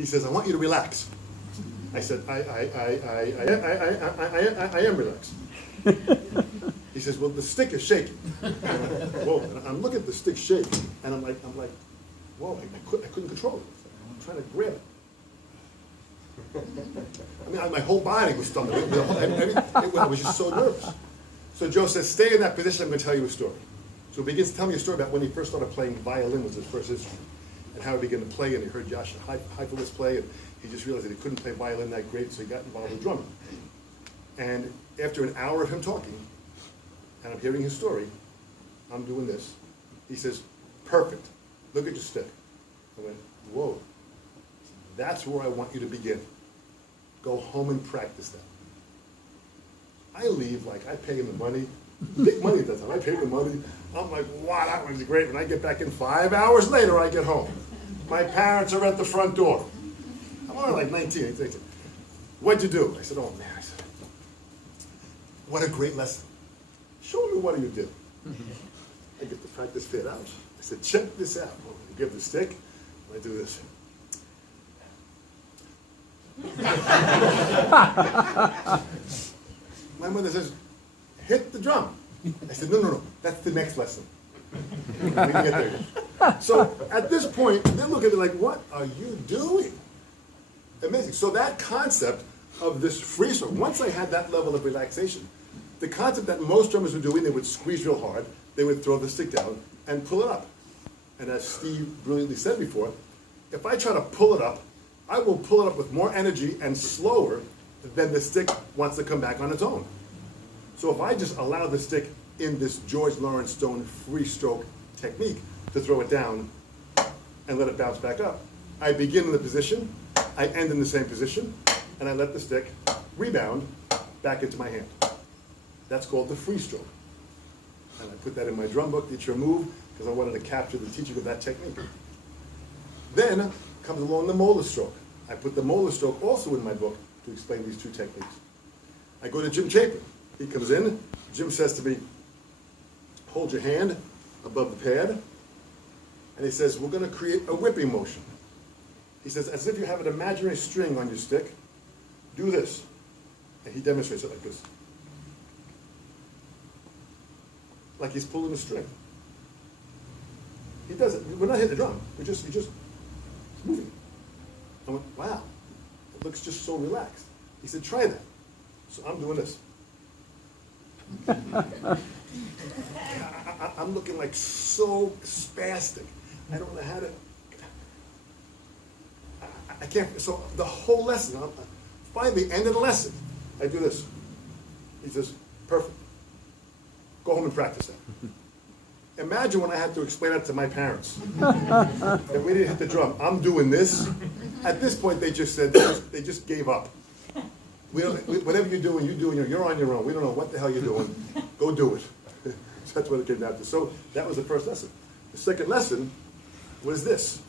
He says, I want you to relax. I said, I am relaxed. He says, well, the stick is shaking. And whoa, and I'm looking at the stick shake, and I'm like, whoa, I couldn't control it. I'm trying to grab it. I mean, my whole body was stumbling. I was just so nervous. So Joe says, stay in that position, I'm going to tell you a story. So he begins to tell me a story about when he first started playing violin, was his first instrument, and how he began to play, and he heard Josh Heifetz play, and he just realized that he couldn't play violin that great, so he got involved with drumming. And after an hour of him talking, and I'm hearing his story, I'm doing this. He says, perfect, look at your stick. I went, whoa, that's where I want you to begin. Go home and practice that. I leave, like, I pay him the money, big money at that time, I pay him the money. I'm like, wow, that was great. When I get back in 5 hours later, I get home. My parents are at the front door. I'm only like 19, 18. What'd you do? I said, oh man, I said, what a great lesson. Show me what do you do. I get the practice fit out. I said, check this out. I give the stick, and I do this. My mother says, hit the drum. I said, no, that's the next lesson. We can get there yet. So at this point, they look at me like, what are you doing? Amazing. So that concept of this free stroke, once I had that level of relaxation, the concept that most drummers were doing, they would squeeze real hard, they would throw the stick down and pull it up. And as Steve brilliantly said before, if I try to pull it up, I will pull it up with more energy and slower than the stick wants to come back on its own. So if I just allow the stick in this George Lawrence Stone free stroke technique to throw it down and let it bounce back up, I begin in the position, I end in the same position, and I let the stick rebound back into my hand. That's called the free stroke. And I put that in my drum book, It's Your Move, because I wanted to capture the teaching of that technique. Then comes along the Moeller Stroke. I put the Moeller Stroke also in my book to explain these two techniques. I go to Jim Chapin. He comes in, Jim says to me, hold your hand above the pad, and he says, we're going to create a whipping motion. He says, as if you have an imaginary string on your stick, do this. And he demonstrates it like this. Like he's pulling a string. He does it. We're not hitting the drum. We're just moving. I went, wow, it looks just so relaxed. He said, try that. So I'm doing this. I'm looking like so spastic. I don't know how to, I can't, so the whole lesson, finally, the end of the lesson, I do this. He says, perfect. Go home and practice that. Imagine when I had to explain that to my parents. That we didn't hit the drum. I'm doing this. At this point, they just said, they just gave up. Whatever you're doing, you're on your own. We don't know what the hell you're doing. Go do it. So that's what it came down to. So that was the first lesson. The second lesson was this.